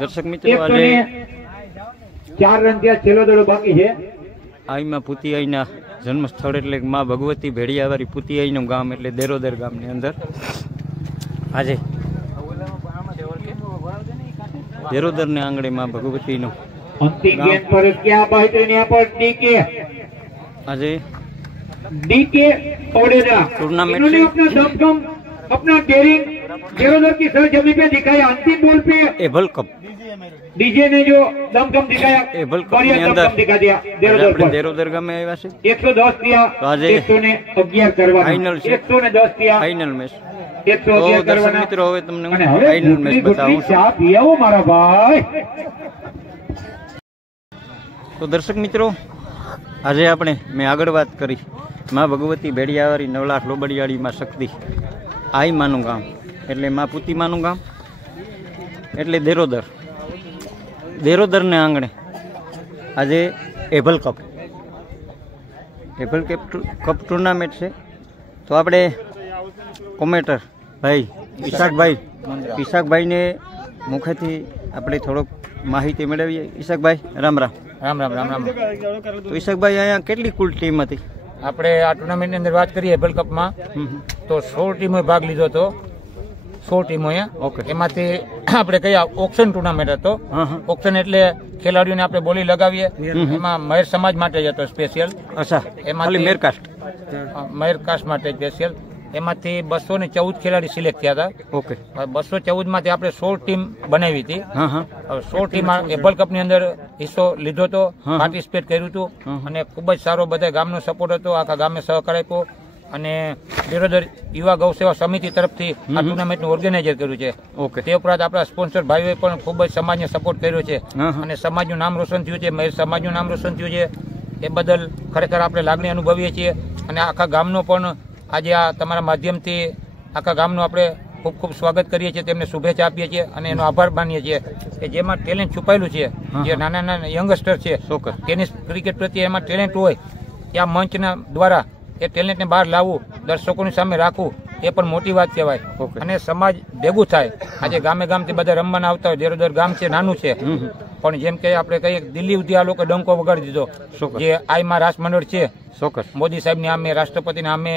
દર્શક મિત્રો આજે 4 રન ત્યાં છેલ્લો દડો બાકી છે. આઈમાં પુતિયાઈના જન્મ સ્થળ એટલે માં ભગવતી ભેડિયાવાળી પુતિયાઈનું ગામ એટલે દેરોદર ગામની અંદર આજે દેરોદરને આંગણે માં ભગવતીનું અંતિમ ગેમ પર ક્યાં બાહેતરીન यहाँ पर डीके આજે डीके ओडेरा टूर्नामेंट इन्होंने अपना दमखम अपना डेरिंग देरोदर की सरजमी पे दिखाया. अंतिम बॉल पे एबल कप डीजे ने जो दमखम दिखाया एबल कप बढ़िया ની અંદર दमखम दिखा दिया देरोदर पर. દેરોદર ગામે આવ્યા છે. 110 दिया તો આજે 111 करवाना. ફાઇનલ છે. 110 दिया ફાઇનલ મેચ. 111 તો દર્શક करवाना. મિત્રો હવે તમને અને હવે ફાઇનલ મેચ ગુટલી બતાવું છું. ચા પીવો મારા ભાઈ. તો દર્શક મિત્રો આજે આપણે મેં આગળ વાત કરી માં ભગવતી ભેડિયાવાળી નવલાખ લોબડિયાળી માં શક્તિ આઈ માનું ગામ એટલે માં પુતિમાનું ગામ એટલે દેરોદર. દેરોદરને આંગણે આજે એબલ કપ ટુર્નામેન્ટ છે. તો આપણે કોમેન્ટર ભાઈ ઈશાકભાઈને મુખેથી આપણે થોડોક માહિતી મેળવીએ. ઈશાકભાઈ રામ રામ. રામ રામ રામ રામ. તો ઈશાકભાઈ અહીંયા કેટલી કુલ ટીમ હતી? આપણે આ ટુર્નામેન્ટની અંદર વાત કરીએ વર્લ્ડ કપમાં તો 16 ટીમોએ ભાગ લીધો હતો. 16 ટીમોએ. ઓકે. એમાંથી આપણે કયા ઓક્શન ટુર્નામેન્ટ હતો. ઓક્શન એટલે ખેલાડીઓને આપણે બોલી લગાવીએ. એમાં મહેર સમાજ માટે જ હતો સ્પેશિયલ. અચ્છા, એમાં મેરકાસ્ટ મહેર કાસ્ટ માટે સ્પેશિયલ. એમાંથી 214 ખેલાડી સિલેક્ટ થયા હતા. ઓકે. 214 માંથી આપણે 16 ટીમ બનાવી હતી. હા હા. 16 ટીમ વર્લ્ડ કપ ની અંદર હિસ્સો લીધો હતો, પાર્ટિસિપેટ કર્યું હતું અને ખૂબ જ સારો બધા ગામનો સપોર્ટ હતો. આખા ગામે સહકાર આપ્યો અને દેરોદર યુવા ગૌ સેવા સમિતિ તરફથી આ ટુર્નામેન્ટનું ઓર્ગેનાઇઝર કર્યું છે. ઓકે. તે ઉપરાંત આપણા સ્પોન્સર ભાઈઓએ પણ ખૂબ જ સમાજને સપોર્ટ કર્યો છે અને સમાજનું નામ રોશન થયું છે. મહેર સમાજનું નામ રોશન થયું છે. એ બદલ ખરેખર આપણે લાગણી અનુભવીએ છીએ અને આખા ગામનો પણ આજે આ તમારા માધ્યમથી આખા ગામનું આપણે ખૂબ ખૂબ સ્વાગત કરીએ છીએ. તેમને શુભેચ્છા આપીએ છીએ અને એનો આભાર માનીએ છીએ કે જેમાં ટેલેન્ટ છુપાયેલું છે, જે નાના નાના યંગસ્ટર છે, ટેનિસ ક્રિકેટ પ્રત્યે એમાં ટેલેન્ટ હોય, ત્યાં મંચના દ્વારા એ ટેલેન્ટને બહાર લાવવું, દર્શકોની સામે રાખવું, એ પણ મોટી વાત કહેવાય. અને સમાજ ભેગું થાય. આજે ગામે ગામથી બધા રમવાના આવતા હોય. દેરોદર ગામ છે, નાનું છે, પણ જેમ કે આપણે કહીએ દિલ્હી સુધી આ લોકો ડંકો વગાડી દીધો. જે આઈમાં રાષ્ટ્રમંડળ છે, મોદી સાહેબની આમે, રાષ્ટ્રપતિના આમે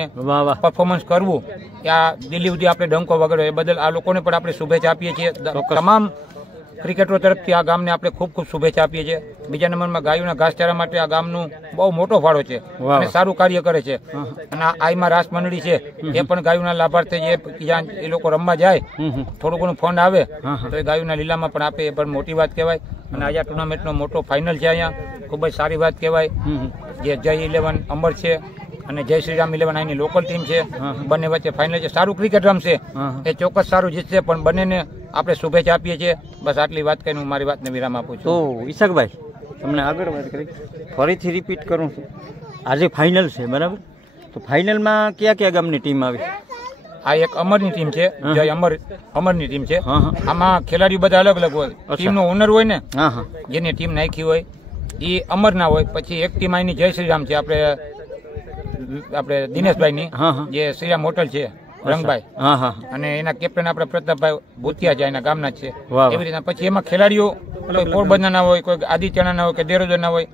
પરફોર્મન્સ કરવું, ત્યાં દિલ્હી સુધી આપણે ડંકો વગાડ્યો. એ બદલ આ લોકોને પણ આપણે શુભેચ્છા આપીએ છીએ. તમામ ક્રિકેટરો તરફથી આ ગામને આપણે ખૂબ ખૂબ શુભેચ્છા આપીએ છીએ. બીજા નંબરમાં ગાયોના ઘાસચારા માટે આ ગામનું બહુ મોટો ફાળો છે અને સારું કાર્ય કરે છે. અને આઈમાં રાસ મંડળી છે, એ પણ ગાયોના લાભાર્થે જે જ્યાં એ લોકો રમવા જાય થોડું ઘણું ફંડ આવે તો એ ગાયોના લીલામાં પણ આપે. એ પણ મોટી વાત કહેવાય. અને આજે આ ટુર્નામેન્ટનો મોટો ફાઇનલ છે. અહીંયા ખૂબ જ સારી વાત કહેવાય. જે જય 11 અમર છે અને જય શ્રીરામ 11 અહીંની લોકલ ટીમ છે. બંને વચ્ચે ફાઇનલ છે. સારું ક્રિકેટ રમશે, એ ચોક્કસ સારું જીતશે. પણ બંનેને આપણે શુભેચ્છા આપીએ છીએ. બસ આટલી વાત કરીને હું મારી વાતને વિરામ આપું છું. તો ઈશાકભાઈ તમને આગળ વાત કરી, ફરીથી રિપીટ કરું છું. આજે ફાઇનલ છે, બરાબર? તો ફાઇનલમાં કયા કયા ગામની ટીમ આવી? આ એક અમરની ટીમ છે, જય અમરની ટીમ છે. આમાં ખેલાડીઓ બધા અલગ અલગ હોય. ટીમનો ઓનર હોય ને, જેની ટીમ નાખી હોય એ અમર ના હોય. પછી એક ટીમ અહીંની જય શ્રીરામ છે, આપણે દિનેશભાઈની, જે શ્રીરામ હોટલ છે, રંગભાઈ, અને એના કેપ્ટન આપણે પ્રતાપભાઈ ભૂતિયા છે, એના ગામના જ છે. એવી રીતના પછી એમાં ખેલાડીઓ પોરબંદર ના હોય, કોઈ આદિત્યના ના હોય કે દેરોદર ના હોય.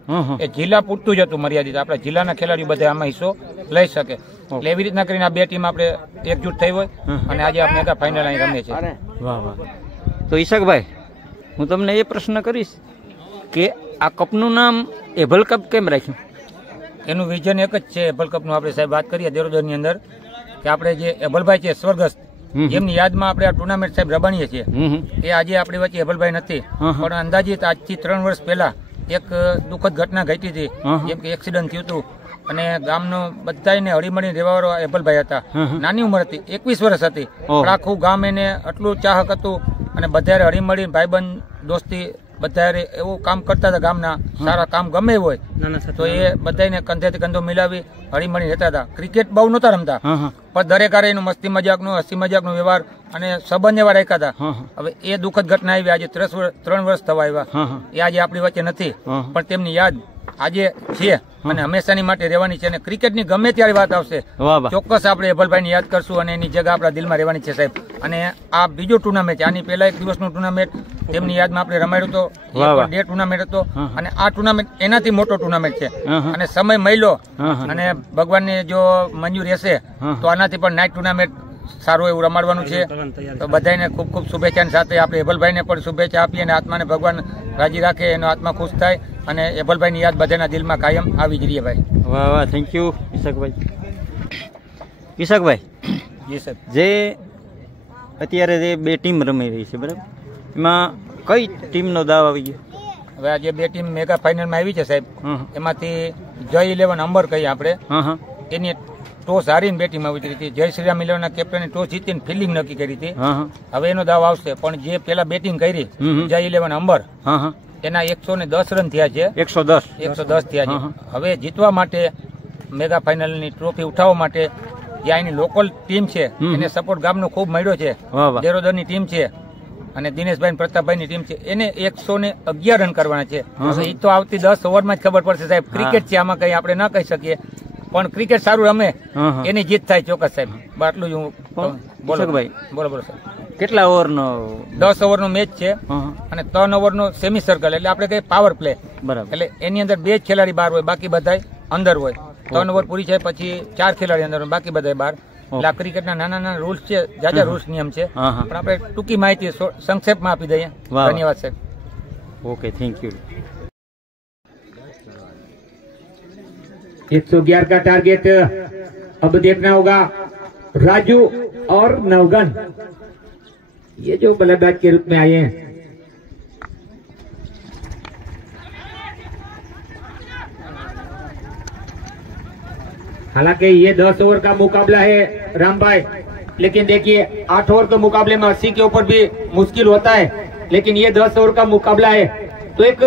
એ જિલ્લા પૂરતું જ હતું મર્યાદિત. આપણા જિલ્લાના ખેલાડીઓ બધા આમાં હિસ્સો લઈ શકે. એટલે એવી રીતના કરીને આ બે ટીમ આપણે એકજૂટ થઈ હોય અને આજે આપણે ફાઇનલ અહીં રમીએ છીએ. વાહ વાહ. તો ઈશાકભાઈ હું તમને એ પ્રશ્ન કરીશ કે આ કપનું નામ એબલ કપ કેમ રાખ્યું? એનું વિઝન એક જ છે એબલ કપનું. આપણે સાહેબ વાત કરીએ દેરોદરની અંદર કે આપણે જે એબલભાઈ છે સ્વર્ગસ્થ, જેમની યાદમાં આપણે આ ટુર્નામેન્ટ સાહેબ રમાડીએ છીએ. એ આજે આપણી વચ્ચે એબલભાઈ નથી, પણ અંદાજિત આજથી 3 વર્ષ પહેલા એક દુઃખદ ઘટના ઘટી હતી. જેમ કે એક્સિડન્ટ થયું હતું અને ગામનો બધાને હળીમળીને રહેવાવાળા એબલભાઈ હતા. નાની ઉંમર હતી, 21 વર્ષ હતી, પણ આખું ગામ એને આટલું ચાહક હતું અને બધા હળીમળીને ભાઈબંધ દોસ્તી બધા એવું કામ કરતા હતા. ગામના સારા કામ ગમે હોય તો એ બધાને કંધેથી કંધો મિલાવી હળીમળી રહેતા હતા. ક્રિકેટ બહુ નહોતા રમતા, પણ દરેક એનું મસ્તી મજાકનું, હસી મજાકનો વ્યવહાર અને સંબંધ એવા રાખ્યા હતા. હવે એ દુઃખદ ઘટના આવી આજે 3 વર્ષ થવા આવ્યા. એ આજે આપણી વચ્ચે નથી, પણ તેમની યાદ આજે છે અને હંમેશાની માટે રહેવાની છે. અને ક્રિકેટની ગમે ત્યારે વાત આવશે ચોક્કસ આપણે એભલભાઈને યાદ કરશું અને એની જગ્યા આપણા દિલમાં રહેવાની છે સાહેબ. અને આ બીજો ટુર્નામેન્ટ છે, આની પહેલા એક દિવસનું ટુર્નામેન્ટ તેમની યાદમાં આપણે રમાડ્યું હતો, ડે ટુર્નામેન્ટ હતો. અને આ ટુર્નામેન્ટ એનાથી મોટો ટુર્નામેન્ટ છે. અને સમય મળ્યો અને ભગવાનને જો મંજૂર રહેશે તો આનાથી પણ નાઇટ ટુર્નામેન્ટ સારું એવું રમાડવાનું છે. તો બધાને ખૂબ ખૂબ શુભેચ્છાની સાથે આપણે એભલભાઈને પણ શુભેચ્છા આપીએ અને આત્માને ભગવાન રાજી રાખે, એનો આત્મા ખુશ થાય અને એભલભાઈની યાદ બધાના દિલમાં કાયમ આવી જ રહીએ ભાઈ. વાહ વાહ, થેન્ક યુ ઈશાકભાઈ. ઈશાકભાઈ જી સર, જે અત્યારે જે બે ટીમ રમી રહી છે બરાબર, એમાં કઈ ટીમનો દાવ આવી ગયો? હવે આજે બે ટીમ મેગા ફાઇનલમાં આવી છે સાહેબ. એમાંથી જય 11 અંબર કહીએ આપણે, એની ટોસ હારીને બે ટીમ આવી હતી. જય શ્રીરામ 11ના કેપ્ટને ટોસ જીતીને ફિલ્ડિંગ નક્કી કરી હતી. હવે એનો દાવ આવશે. પણ જે પેલા બેટિંગ કરી જય 11 અંબર, એના 110 રન થયા છે. 110 થયા છે. હવે જીતવા માટે મેગા ફાઇનલની ટ્રોફી ઉઠાવવા માટે જે અહીંની લોકલ ટીમ છે એને સપોર્ટ ગામનો ખૂબ મળ્યો છે. દેરોદરની ટીમ છે અને દિનેશભાઈ પ્રતાપભાઈની ટીમ છે, એને 111 રન કરવાના છે. એ તો આવતી 10 ઓવરમાં જ ખબર પડશે સાહેબ. ક્રિકેટ છે, આમાં કઈ આપણે ના કહી શકીએ, પણ ક્રિકેટ સારું રમે એની જીત થાય ચોક્કસ સાહેબ. આટલું જ હું બોલો ભાઈ. બોલો બોલો સાહેબ. કેટલા ઓવરનો? 10 ઓવરનો મેચ છે અને 3 ઓવરનો સેમી સર્કલ, એટલે આપણે કઈ પાવર પ્લે. બરાબર. એટલે એની અંદર 2 જ ખેલાડી બહાર હોય, બાકી બધા અંદર હોય. 3 ઓવર પૂરી થાય પછી 4 ખેલાડી અંદર હોય, બાકી બધા બહાર. એટલે આ ક્રિકેટના નાના નાના રૂલ્સ છે, જાજા રૂલ્સ નિયમ છે, પણ આપણે ટૂંકી માહિતી સંક્ષેપમાં આપી દઈએ. ધન્યવાદ સાહેબ. Okay, thank you. 111 का टारगेट अब देखना होगा. राजू और नवगन ये जो बल्लेबाज के रूप में आए हैं, हालांकि ये 10 ओवर का मुकाबला है राम भाई, लेकिन देखिए 8 ओवर के मुकाबले में 80 के ऊपर भी मुश्किल होता है, लेकिन ये 10 ओवर का मुकाबला है तो एक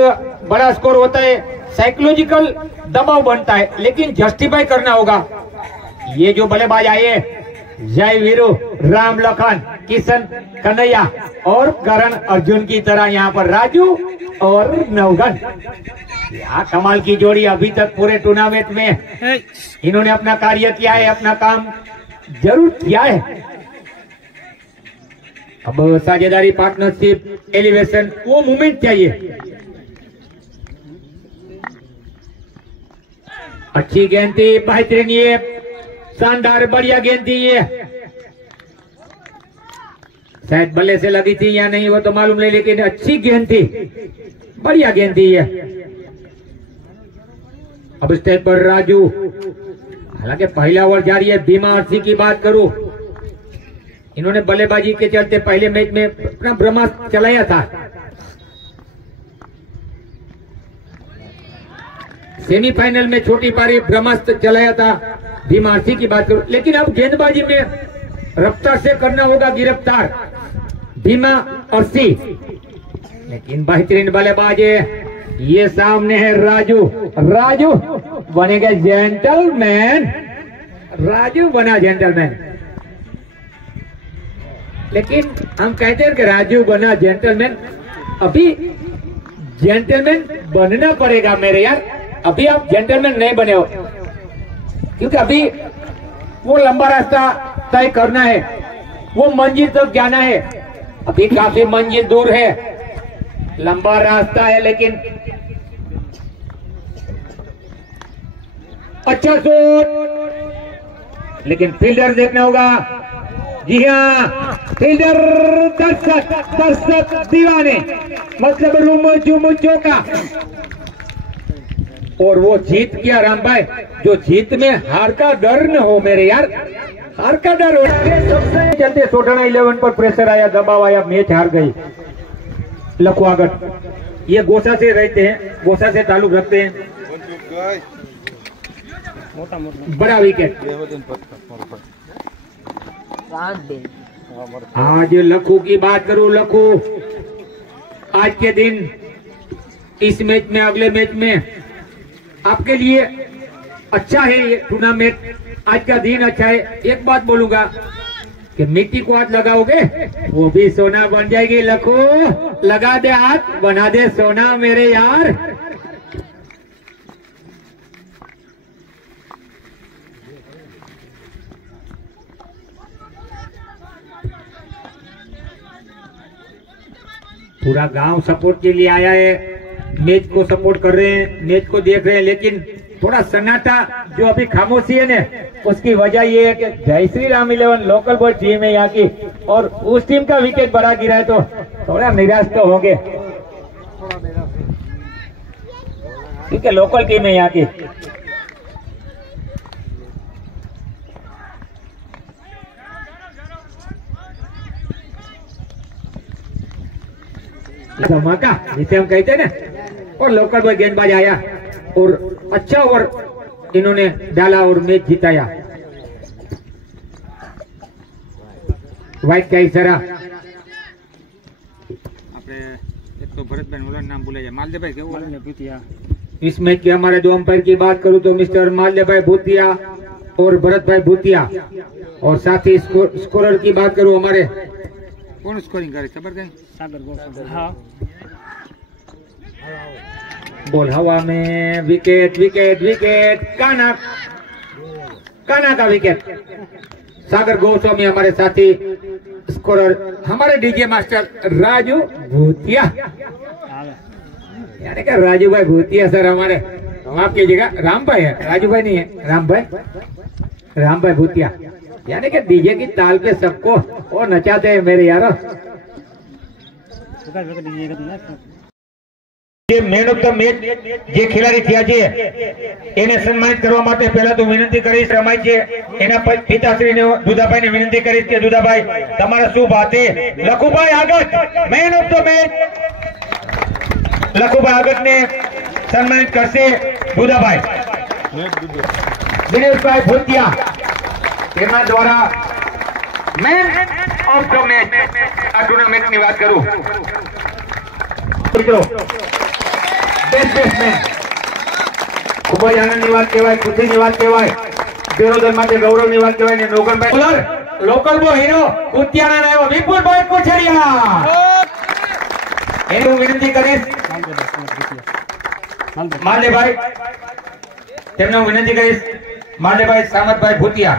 बड़ा स्कोर होता है, साइकोलॉजिकल दबाव बनता है, लेकिन जस्टिफाई करना होगा. ये जो बल्लेबाज आए जय वीरू, राम लखन, किशन कन्हैया और करण अर्जुन की तरह यहाँ पर राजू और नवगन, यहाँ कमाल की जोड़ी. अभी तक पूरे टूर्नामेंट में इन्होंने अपना कार्य किया है, अपना काम जरूर किया है. अब साझेदारी, पार्टनरशिप, एलिवेशन, वो मूवमेंट चाहिए. अच्छी गेंद थी, बेहतरीन, ये शानदार बढ़िया गेंद थी. ये शायद बल्ले से लगी थी या नहीं वो तो मालूम नहीं, लेकिन अच्छी गेंद थी, बढ़िया गेंद थी ये. अब स्टेज पर राजू, हालांकि पहला ओवर जारी है. भीमा आरसी की बात करूं, इन्होंने बल्लेबाजी के चलते पहले मैच में अपना ब्रह्मास्त्र चलाया था. सेमीफाइनल में छोटी पारी ब्रह्मास्त्र चलाया था. भीमा आरसी की बात करूं, लेकिन अब गेंदबाजी में रफ्तार से करना होगा गिरफ्तार भीमा आरसी. लेकिन बेहतरीन बल्लेबाज है, ये सामने है राजू. राजू बनेगा जेंटलमैन, राजू बना जेंटलमैन. लेकिन हम कहते हैं कि राजू बना जेंटलमैन, अभी जेंटलमैन बनना पड़ेगा मेरे यार. अभी आप जेंटलमैन नहीं बने हो, क्योंकि अभी वो लंबा रास्ता तय करना है, वो मंजिल तक जाना है. अभी काफी मंजिल दूर है, लंबा रास्ता है, लेकिन अच्छा शॉट, लेकिन फील्डर देखना होगा. जी हाँ, फील्डर दर्शक दीवाने, मतलब रूम जुम चौका. और वो जीत गया राम भाई, जो जीत में हार का डर न हो मेरे यार, हार का डर हो. सबसे चलते सोटाना 11 पर प्रेशर आया, दबाव आया, मैच हार गई. लखवागढ़ ये गोसा से रहते हैं, गोसा से ताल्लुक रखते हैं. बड़ा विकेट. आज लखू की बात करूं, लखू आज के दिन इस मैच में, अगले मैच में आपके लिए अच्छा है ये टूर्नामेंट. आज का दिन अच्छा है. एक बात बोलूंगा कि मिट्टी को हाथ लगाओगे वो भी सोना बन जाएगी. लखू लगा दे हाथ, बना दे सोना मेरे यार. पूरा गांव सपोर्ट के लिए आया है, मैच को सपोर्ट कर रहे हैं, मैच को देख रहे हैं, लेकिन थोड़ा सन्नाटा जो अभी खामोशी है ना, उसकी वजह ये है कि जय Shri Ram 11 local boy team है यहाँ की, और उस टीम का विकेट बड़ा गिरा है तो थोड़ा निराश तो होंगे, क्योंकि लोकल टीम है यहाँ की। धमाका जिसे हम कहते हैं ना, और लोकल बॉय गेंदबाज आया और अच्छा ओवर इन्होंने डाला और मैच जिताया। वाइट का इशारा। तो भरतभाई नाम भूले मालदेवभाई इस मैच के हमारे दो अंपायर की बात करूं तो मिस्टर मालदेवभाई भूतिया और भरत भाई भूतिया, और साथ ही स्कोरर की बात करूं हमारे कौन स्कोरिंग करे खबर कहीं सागर। हाँ बॉल हवा में, विकेट विकेट विकेट, काना का विकेट। सागर गोस्वामी हमारे साथी स्कोरर, हमारे डीजे मास्टर राजू भूतिया, यानी कि राजू भाई भूतिया सर हमारे, आपकी जगह राम भाई है, राजू भाई नहीं है, राम भाई भूतिया, यानी कि डीजे की ताल पे सबको और नचाते हैं मेरे यारो। મેન ઓફ ધ મેચ જે ખેલાડી થયા છે એને સન્માનિત કરવા માટે પહેલા તો વિનંતી કરીશ રમાય છે એના પિતાશ્રીને દુધાભાઈને વિનંતી કરીશ કે દુધાભાઈ તમારા શુભ હાથે Lakhubhai Agal man of the match Lakhubhai આગળને સન્માનિત કરશે દુધાભાઈ દિનેશભાઈ ભૂતિયા, તેમના દ્વારા મેન ઓફ ધ મેચ આ ટુર્નામેન્ટની વાત કરું મિત્રો, बेस्ट बेट्समैन खूब ज आनंद की बात कहवाय, खुशी की बात कहवाय, बेरोदर माटे गौरव की बात कहवाय। Noganbhai bowler local boy hero Kutiyana आयो विपुलभाई कोछड़िया, एनु विनंती करीश मालदेवभाई, तेमने विनंती करीश मालदेवभाई सामतभाई भूतिया,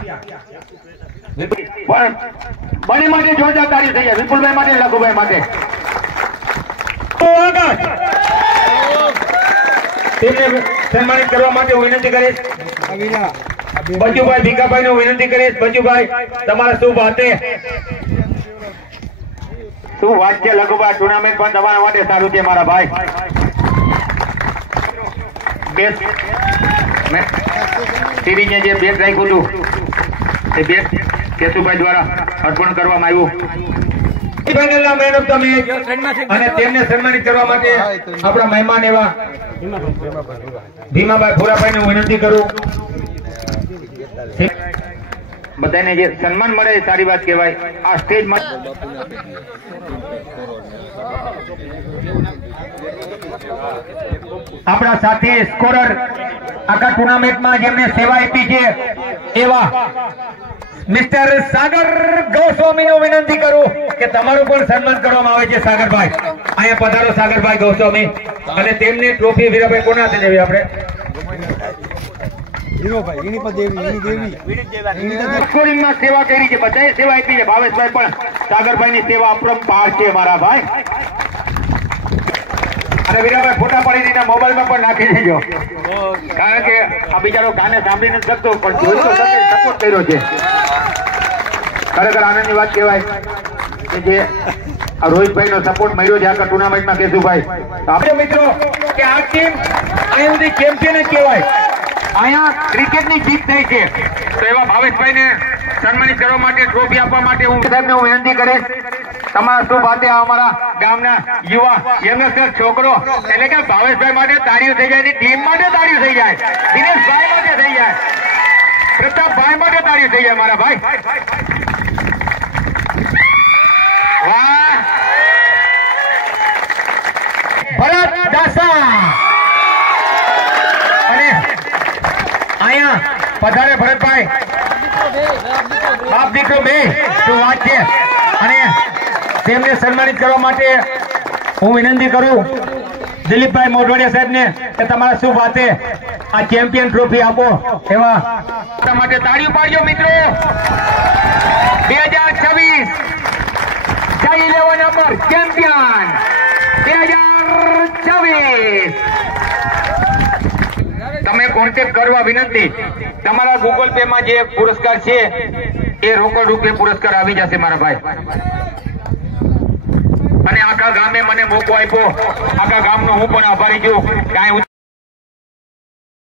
बने माटे जोरदार तारीफ થઈ વિપુલભાઈ માટે, લઘુભાઈ માટે તેમને સન્માનિત કરવા માટે હું વિનંતી કરીશ બચુભાઈ ભીખાભાઈ નું વિનંતી કરીશ। બચુભાઈ તમારા શુભ હાથે શું વાત છે લઘુભાઈ, ટુર્નામેન્ટ પણ તમારા માટે સારું છે મારા ભાઈ। બેસ્ટ સિરીઝે જે બેટ રાખ્યું હતું એ બેટ કેશુભાઈ દ્વારા અર્પણ કરવામાં આવ્યું। ફાઇનલના મેન ઓફ ધ મેચ અને તેમને સન્માનિત કરવા માટે આપણા મહેમાન એવા ભીમાભાઈ ભોરાભાઈ ને વિનંતી કરું। બધાને જે સન્માન મળે એ સારી વાત કહેવાય। આ સ્ટેજ માં આપણા સાથે સ્કોરર આખા ટુર્નામેન્ટમાં જેમને સેવા આપી છે એવા મિસ્ટર સાગર ગોસ્વામી નું વિનંતી કરું કે તમારું પણ સન્માન કરવામાં આવે છે। સાગરભાઈ અહીંયા પધારો, સાગરભાઈ ગોસ્વામી, અને તેમને ટ્રોફી વીરાભાઈ કોના હાથે દેવી આપણે સ્કોરિંગમાં સેવા કરી છે, બધાએ સેવા આપી છે। ભાવેશભાઈ પણ સાગરભાઈની સેવા અપરંપાર છે મારા ભાઈ, અને વીરાભાઈ ફોટા પાડીને મોબાઈલમાં પણ નાખી દેજો, કારણ કે આ બિચારો ગાને સાંભળી નથી શકતો પણ જોઈ તો શકે સપોર્ટ કર્યો છે। ખરેખર આનંદની વાત કહેવાય કે જે આ રોહિતભાઈ નો સપોર્ટ મળ્યો છે આખા ટુર્નામેન્ટમાં કેશુભાઈ। આપણે મિત્રો કે આ ટીમ અહીં સુધી ચેમ્પિયન જ કહેવાય, અહીંયા ક્રિકેટની જીત થઈ છે, તો એવા ભાવેશભાઈને સન્માનિત કરવા માટે, ટ્રોફી આપવા માટે હું સાહેબને વિનંતી કરીશ। તમારા શુભ હાથે અમારા ગામના યુવા યંગસ્ટર છોકરો એટલે કે ભાવેશભાઈ માટે તાળીઓ થઈ જાય, ટીમ માટે તાળીઓ થઈ જાય, દિનેશભાઈ માટે થઈ જાય, પ્રતાપભાઈ માટે તાળીઓ થઈ જાય મારા ભાઈ। વાહ ભરત દાસા, અને અહીંયા પધારે ભરતભાઈ, બાપ દીકરો બે શું વાત છે, અને તેમને સન્માનિત કરવા માટે હું વિનંતી કરું દિલીપભાઈ મોઢવાડિયા સાહેબને કે તમારા શુભ હાથે આ ચેમ્પિયન ટ્રોફી આપો એવા માટે તાળીઓ પાડજો મિત્રો। 2026 11 નંબર ચેમ્પિયન તમે કોન્ટેક્ટ કરવા વિનંતી. તમારા ગૂગલ પે માં જે પુરસ્કાર છે એ રોકડ રૂપે પુરસ્કાર આવી જશે મારા ભાઈ. અને આખા ગામે મને મોકો આપ્યો, આખા ગામનો હું પણ આભારી છું. કાંઈ